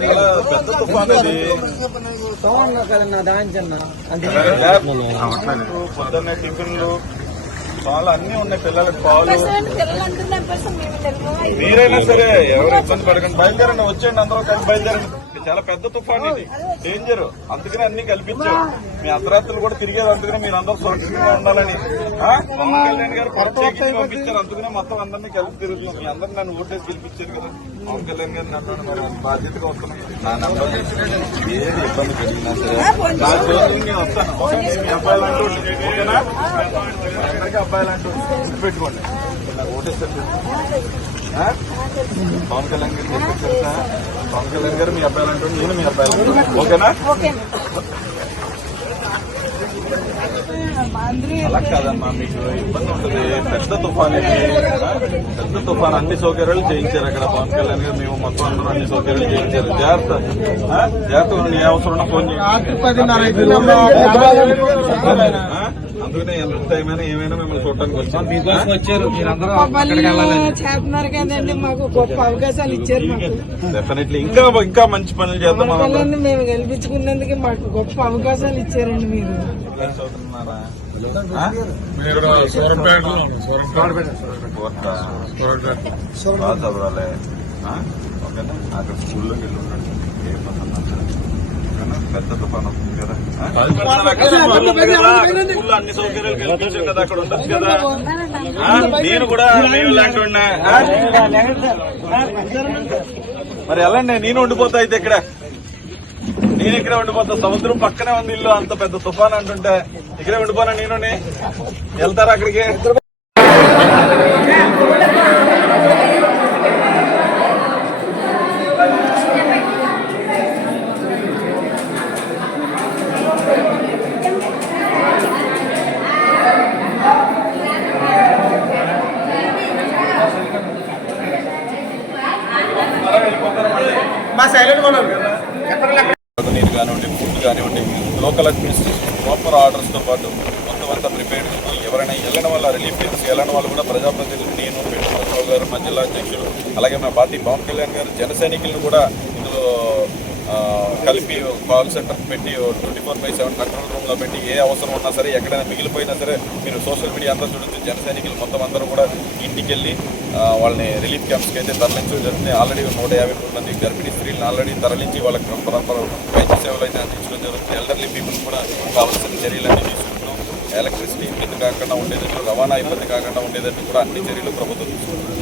చాలా పెద్ద తుఫాన్ అది. పొద్దున్నే టిఫిన్లు చాలా అన్ని ఉన్నాయి పిల్లలకు పాలు. మీరైనా సరే ఎవరు ఇబ్బంది పడకండి. బయలుదేరండి వచ్చేయండి అందరూ కలిసి బయలుదేరండి. చాలా పెద్ద తుఫాన్ ఇది. డేంజర్ అందుకనే అన్ని కల్పించారు. మీ అర్ధరాత్రులు కూడా తిరిగేది అందుకనే మీరు అందరూ సురక్షితంగా ఉండాలని. పవన్ కళ్యాణ్ గారు ప్రత్యేకించి పంపించారు. అందుకనే మొత్తం అందరినీ కలిపి తిరుగుతున్నాం. మీ అందరూ నన్ను ఓటేసి గెలిపించారు కదా. పవన్ కళ్యాణ్ గారిని నన్ను మరి బాధ్యతగా వస్తున్నాం. నా నెంబర్ ఏది ఇబ్బంది కలిగినా సరే. నా జోలికి నేను వస్తాను. మీ అబ్బాయిలు అంటూ ఓకేనా? అందరికీ అబ్బాయిలు అంటూ గుర్తుపెట్టుకోండి. నాకు ఓటేస్తారు ఆ? పవన్ కళ్యాణ్ గారు చెప్పారు కదా, పవన్ కళ్యాణ్ గారు మీ అబ్బాయిలు అంటూ నేను మీ అబ్బాయిలు అంటాను. ఓకేనా ఓకే అలా కాదమ్మా మీకు ఇబ్బంది ఉంటుంది పెద్ద తుఫాన్? పెద్ద తుఫాన్ అన్ని సౌకర్యాలు చేయించారు అక్కడ పవన్ కళ్యాణ్ గారు మేము మొత్తం అందరూ అన్ని సౌకర్యాలు చేయించారు జాగ్రత్త? జాగ్రత్త. ఏ అవసరం ఫోన్ చేయండి? అందుకనే ఎంత టైం అయినా ఏమైనా మిమ్మల్ని చూడటానికి మీకోసం వచ్చారు. చేస్తున్నారు కదండి మాకు గొప్ప అవకాశాలు ఇచ్చారు మాకు. డెఫినెట్లీ ఇంకా ఇంకా మంచి పనులు చేద్దాం పిల్లల్ని మేము గెలిపించుకున్నందుకు మాకు గొప్ప అవకాశాలు ఇచ్చారండి మీరు. ఆ? ఓకేనా? అక్కడ స్కూల్లోకి వెళ్ళి ఉండండి. ఏ ఇబ్బంది పెద్ద తుఫాన్ వస్తుంది కదా అన్ని సౌకర్యాలు కదా అక్కడ ఉండొచ్చు కదా ఆ? నేను కూడా నేను లాంటి మరి ఎలాండి నేను ఉండిపోతా అయితే ఇక్కడ. నేను ఇక్కడే ఉండిపోతా. సముద్రం పక్కనే ఉంది ఇల్లు అంత పెద్ద తుఫాన్ అంటుంటే. ఇక్కడే ఉండిపోనా నేను? వెళ్తారా అక్కడికి? నీరు కానివ్వండి ఫుడ్ కానివ్వండి లోకల్ అడ్మినిస్ట్రేషన్ ప్రాపర్ ఆర్డర్స్తో పాటు మొత్తం అంతా ప్రిపేర్డ్ ఎవరైనా వెళ్ళిన వాళ్ళ రిలీఫ్ టీమ్స్ వెళ్ళిన వాళ్ళు కూడా ప్రజాప్రతినిధులు నేను పెట్టుకున్న గారు మా జిల్లా అధ్యక్షులు అలాగే మా పార్టీ పవన్ కళ్యాణ్ గారు జన సైనికులను కూడా ఇందులో కలిపి కాల్ సెంటర్ పెట్టి twenty four by seven control రూమ్లో పెట్టి ఏ అవసరం ఉన్నా సరే ఎక్కడైనా మిగిలిపోయినా సరే మీరు సోషల్ మీడియా అంతా చూడొచ్చు. జన సైనికులు మొత్తం అందరూ కూడా ఇంటికి వెళ్ళి వాళ్ళని రిలీఫ్ క్యాంప్స్కి అయితే తరలించడం జరిగింది. ఆల్రెడీ నూట యాభై మూడు మంది గర్భిణీ స్త్రీలను ఆల్రెడీ తరలించి వాళ్ళకి ప్రాపర్ వైద్య సేవలు అయితే అందించడం జరుగుతుంది. ఎల్డర్లీ పీపుల్ కూడా కావాల్సిన చర్యలన్నీ తీసుకుంటున్నాం. ఎలక్ట్రిసిటీ ఇబ్బంది కాకుండా ఉండేటట్టు రవాణా ఇబ్బంది కాకుండా ఉండేటట్టు కూడా అన్ని చర్యలు ప్రభుత్వం తీసుకుంటుంది.